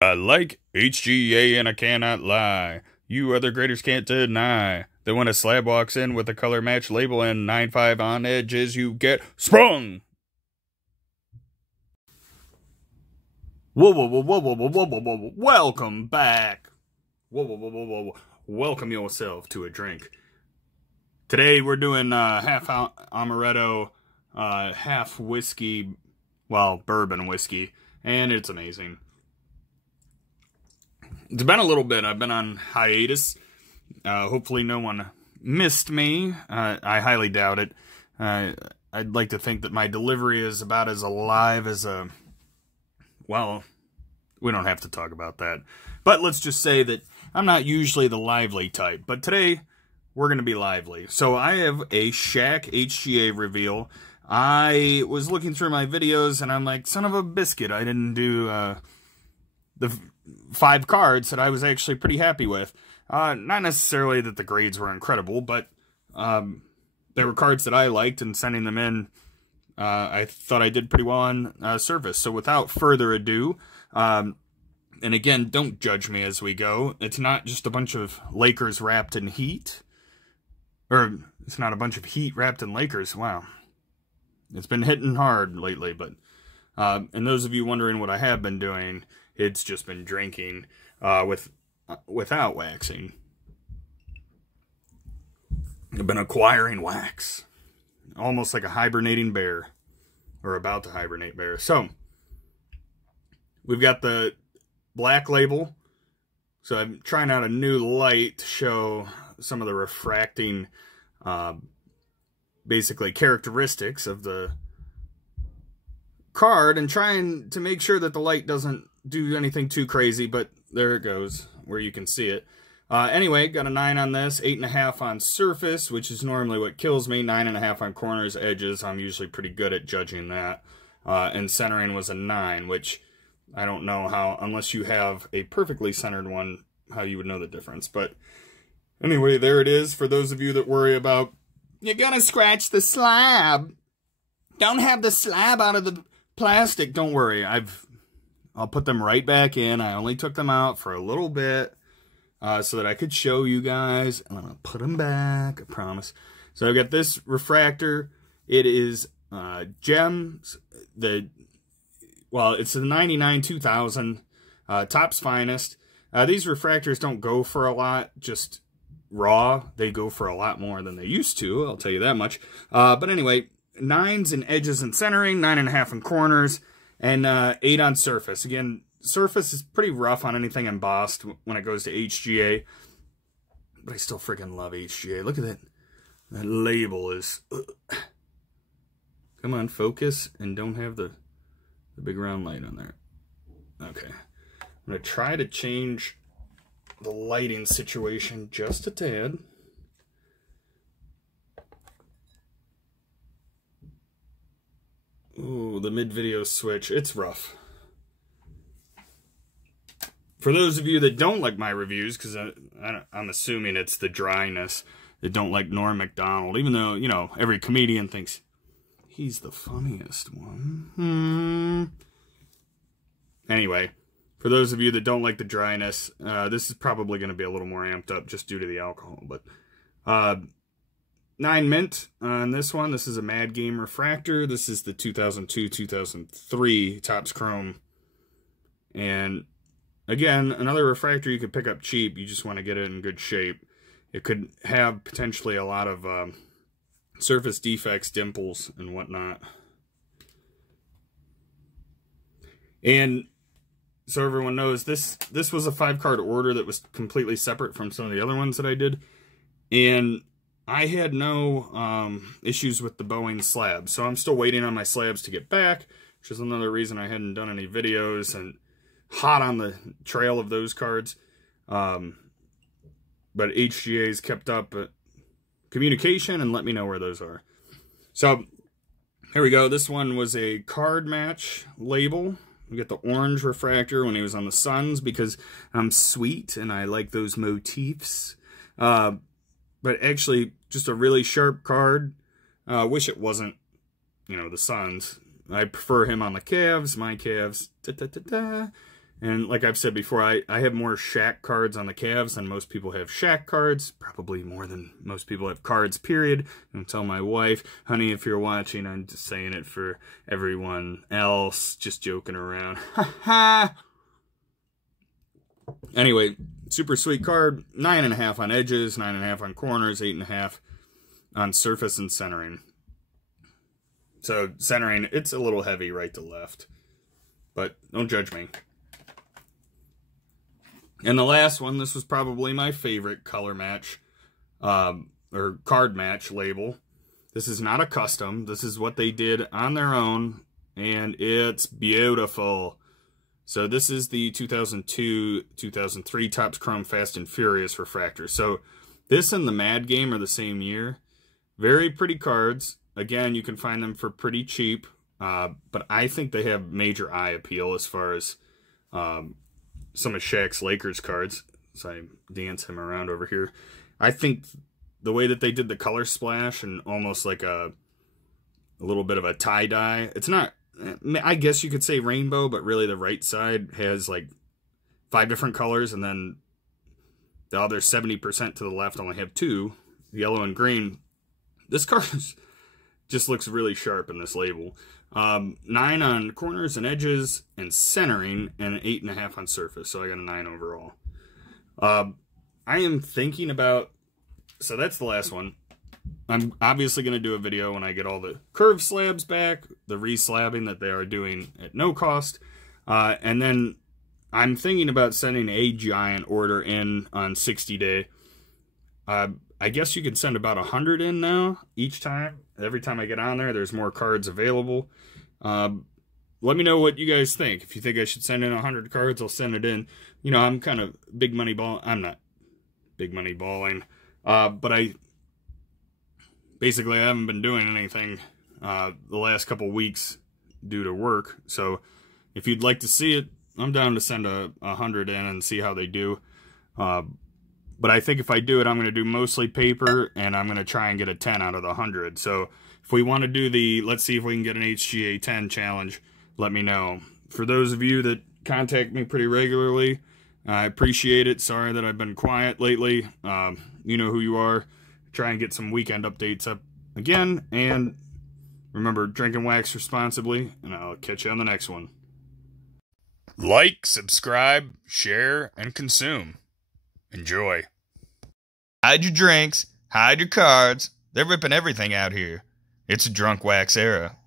I like HGA and I cannot lie. You other graders can't deny that when a slab walks in with a color match label and 9.5 on edges, you get sprung. Whoa, whoa, whoa, whoa, whoa, whoa, whoa, whoa, whoa, welcome back. Whoa, whoa, whoa, whoa, whoa, whoa. Welcome yourself to a drink. Today we're doing half amaretto, half whiskey, well, bourbon whiskey, and it's amazing. It's been a little bit. I've been on hiatus. Hopefully no one missed me. I highly doubt it. I'd like to think that my delivery is about as alive as a... Well, we don't have to talk about that. But let's just say that I'm not usually the lively type. But today, we're going to be lively. So I have a Shaq HGA reveal. I was looking through my videos and I'm like, son of a biscuit, I didn't do the 5 cards that I was actually pretty happy with. Not necessarily that the grades were incredible, but they were cards that I liked, and sending them in, I thought I did pretty well on Surface. So without further ado, and again, don't judge me as we go. It's not just a bunch of Lakers wrapped in heat. Or, it's not a bunch of heat wrapped in Lakers. Wow. It's been hitting hard lately, but... and those of you wondering what I have been doing, it's just been drinking without waxing. I've been acquiring wax. Almost like a hibernating bear. Or about to hibernate bear. So, we've got the black label. So I'm trying out a new light to show some of the refracting, basically characteristics of the card, and trying to make sure that the light doesn't do anything too crazy, but there it goes, where you can see it. Anyway, got a 9 on this, 8.5 on surface, which is normally what kills me, 9.5 on corners, edges. I'm usually pretty good at judging that. And centering was a 9, which I don't know how, unless you have a perfectly centered one, how you would know the difference. But anyway, there it is. For those of you that worry about, you gotta scratch the slab. Don't have the slab out of the plastic. Don't worry, I'll put them right back in. I only took them out for a little bit. So that I could show you guys. I'm going to put them back, I promise. So I've got this refractor. It is gems. Well, it's the 99 2000 Topps Finest. These refractors don't go for a lot, just raw. They go for a lot more than they used to, I'll tell you that much. But anyway, 9s in edges and centering, 9.5 in corners, and 8 on surface. Again, surface is pretty rough on anything embossed when it goes to HGA. But I still freaking love HGA. Look at that. That label is... Come on, focus, and don't have the big round light on there. Okay. I'm going to try to change the lighting situation just a tad. Ooh, the mid-video switch. It's rough. For those of you that don't like my reviews, because I'm assuming it's the dryness, that don't like Norm Macdonald, even though, you know, every comedian thinks he's the funniest one. Anyway, for those of you that don't like the dryness, this is probably going to be a little more amped up just due to the alcohol. But 9 mint on this one. This is a Mad Game Refractor. This is the 2002-2003 Topps Chrome. And... again, another refractor you could pick up cheap. You just want to get it in good shape. It could have potentially a lot of surface defects, dimples, and whatnot. And so everyone knows, this was a 5-card order that was completely separate from some of the other ones that I did. And I had no issues with the Boeing slab. So I'm still waiting on my slabs to get back, which is another reason I hadn't done any videos, and hot on the trail of those cards. But HGA's kept up communication and let me know where those are. So, here we go. This one was a card match label. We got the orange refractor when he was on the Suns, because I'm sweet and I like those motifs. But actually, just a really sharp card. Wish it wasn't, you know, the Suns. I prefer him on the Cavs, my Cavs. And like I've said before, I have more Shaq cards on the Cavs than most people have Shaq cards. Probably more than most people have cards, period. And tell my wife, honey, if you're watching, I'm just saying it for everyone else. Just joking around. Ha ha! Anyway, super sweet card. 9.5 on edges, 9.5 on corners, 8.5 on surface and centering. So centering, it's a little heavy right to left. But don't judge me. And the last one, this was probably my favorite color match, or card match label. This is not a custom. This is what they did on their own, and it's beautiful. So this is the 2002-2003 Topps Chrome Fast and Furious Refractor. So this and the Mad Game are the same year. Very pretty cards. Again, you can find them for pretty cheap, but I think they have major eye appeal as far as some of Shaq's Lakers cards. So I dance him around over here. I think the way that they did the color splash and almost like a little bit of a tie-dye. It's not, I guess you could say rainbow, but really the right side has like 5 different colors, and then the other 70% to the left only have 2, yellow and green. This card just looks really sharp in this label. 9 on corners and edges and centering, and 8.5 on surface. So I got a 9 overall. I am thinking about, so that's the last one. I'm obviously going to do a video when I get all the curved slabs back, the re-slabbing that they are doing at no cost. And then I'm thinking about sending a giant order in on 60-day. I guess you can send about 100 in now each time. Every time I get on there, there's more cards available. Let me know what you guys think. If you think I should send in 100 cards, I'll send it in. You know, I'm kind of big money ball. I'm not big money balling. But I haven't been doing anything the last couple weeks due to work. So if you'd like to see it, I'm down to send 100 in and see how they do. But I think if I do it, I'm going to do mostly paper, and I'm going to try and get a 10 out of the 100. So if we want to do the, let's see if we can get an HGA 10 challenge, let me know. For those of you that contact me pretty regularly, I appreciate it. Sorry that I've been quiet lately. You know who you are. Try and get some weekend updates up again. And remember, drink and wax responsibly, and I'll catch you on the next one. Like, subscribe, share, and consume. Enjoy. Hide your drinks, hide your cards. They're ripping everything out here. It's a drunk wax era.